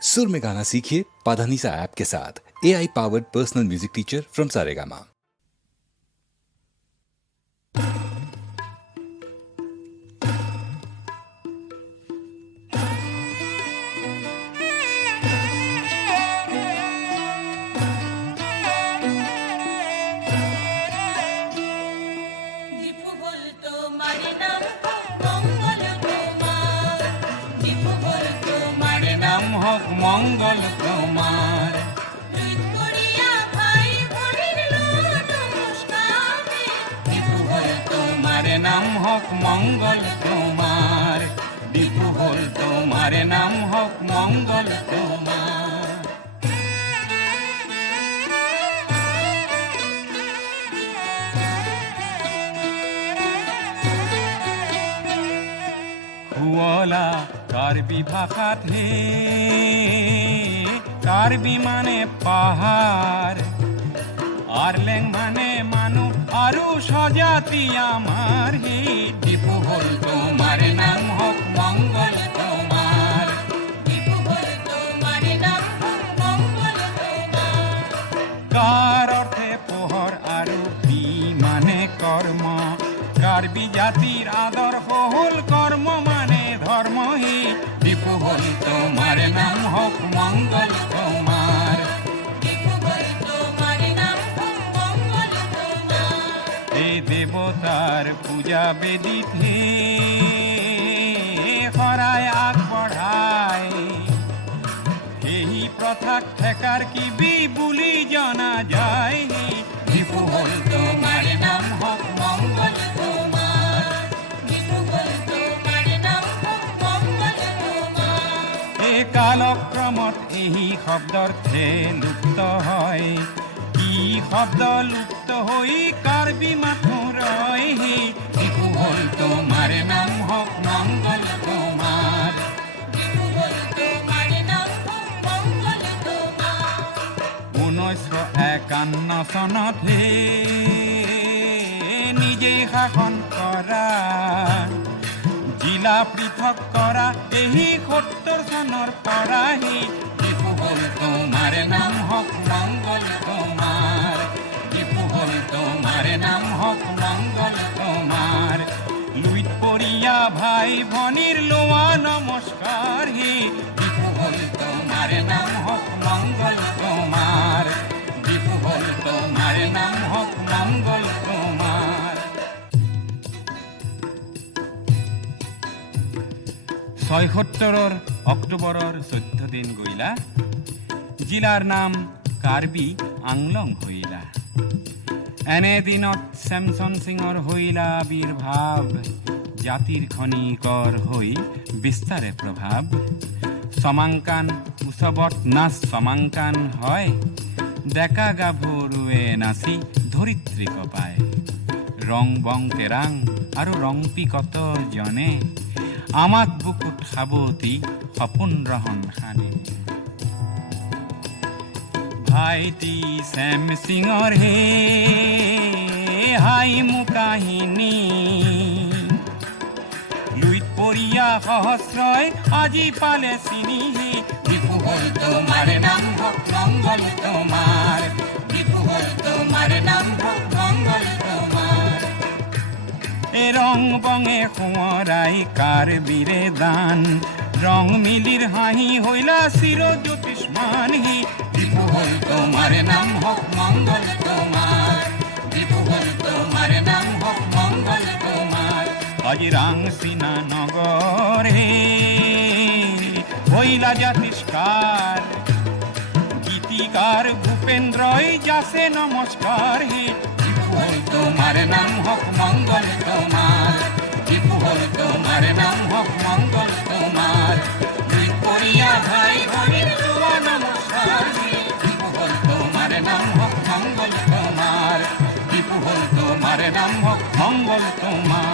सुर में गाना सीखिए पाधानीसा ऐप के साथ। AI powered personal music teacher from Saregama. মঙ্গল তোমার তোমার নাম হোক মঙ্গল তোমার দীপু হল তোমার নাম হোক মঙ্গল তোমার হুয়লা কার্বি ভাষাত হে কার্বি মানে পাহাড় আরলেং মানে মানুষ আরু স্বজাতি আমার হে দীপু হল তোমার নাম হোক মঙ্গল তোমার দীপু হল তোমার নাম হোক মঙ্গল তোমার কার অর্থে পোহর আরু বি মানে কর্ম কার্বি জাতির আদর্শ হল কর্ম মানে ধর্ম হে দীপু হল তোমার নাম হোক মঙ্গল তোমার দীপু হল তোমার নাম হোক মঙ্গল তোমার এ দেবতার পূজা বেদিত হে হরায় আগ বঢ়ায় এই প্রথা ঠেকার কি বি বুলি জনা যায় হে দীপু হল তোমার নাম হোক মঙ্গল তোমার দীপু হল তোমার নাম হোক মঙ্গল তোমার এ কালক্রমত এই শব্দৰ্থে লুপ্ত হয় কি শব্দ লুপ্ত হৈ কাৰ্বি মাথো ৰয় হে দীপু হল তোমাৰ নাম হোক মঙ্গল তোমাৰ দীপু হল তোমাৰ নাম হোক মঙ্গল তোমাৰ 1951 চনত হে নিজেই শাসন কৰা জিলা পৃথক কৰা এই 70 চনৰ পৰা হে দীপু হল তোমাৰ নাম হোক মঙ্গল তোমাৰ দীপু হল তোমাৰ নাম হোক মঙ্গল তোমাৰ লুইত পৰিয়া ভাই ভনীৰ লোৱা নমস্কাৰ হে দীপু হল তোমাৰ নাম হোক মঙ্গল তোমাৰ দীপু হল তোমাৰ নাম হোক মঙ্গল তোমাৰ 76 অক্টোবৰৰ 14 দিন গইলা জিলাৰ নাম কাৰ্বি আংলং হইলা এনে দিনত চেমচন সিঙৰ হইলা আবিৰ্ভাৱ জাতিৰ খনিকৰ হৈ বিস্তাৰে প্ৰভাৱ সমাংকান উৎসৱত নাচ সমাংকান হয় ডেকা গাভৰুৱে নাচি ধৰিত্ৰী কপায় ৰং বং তেৰাং আৰু ৰং পিকত জনে আমাক বুকুত সাবতি সপোন ৰহন খানে ভাইটি চেম সিঙৰ হে হাই মু কাহিনী লুইত পৰিয়া সহস্ৰই আজি পালে চিনি হে দীপু হল তোমাৰ নাম হোক মঙ্গল তোমাৰ দীপু হল তোমাৰ নাম হোক মঙ্গল তোমাৰ এ রং বঙে সোঁৱৰাই কাৰ্বিৰে দান রং মিলিৰ হাঁহি হইলা চিৰ জ্যোতিষ্মান হি দীপু হল তোমাৰ নাম হোক মঙ্গল তোমাৰ দীপু হল তোমাৰ নাম হোক মঙ্গল তোমাৰ আজি ৰাংচিনা নগৰ হে হইলা জাতিষ্কাৰ গীতিকাৰ ভূপেন্দ্ৰই যাচে নমস্কাৰ হে দীপু হল তোমাৰ নাম হোক মঙ্গল তোমাৰ দীপু হল তোমাৰ নাম হোক মঙ্গল তোমাৰ দুই পৰিয়া ভাই ভনীৰ লোৱা নমস্কাৰ হে দীপু হল তোমাৰ নাম হোক মঙ্গল তোমাৰ দীপু হল তোমাৰ নাম হোক মঙ্গল তোমাৰ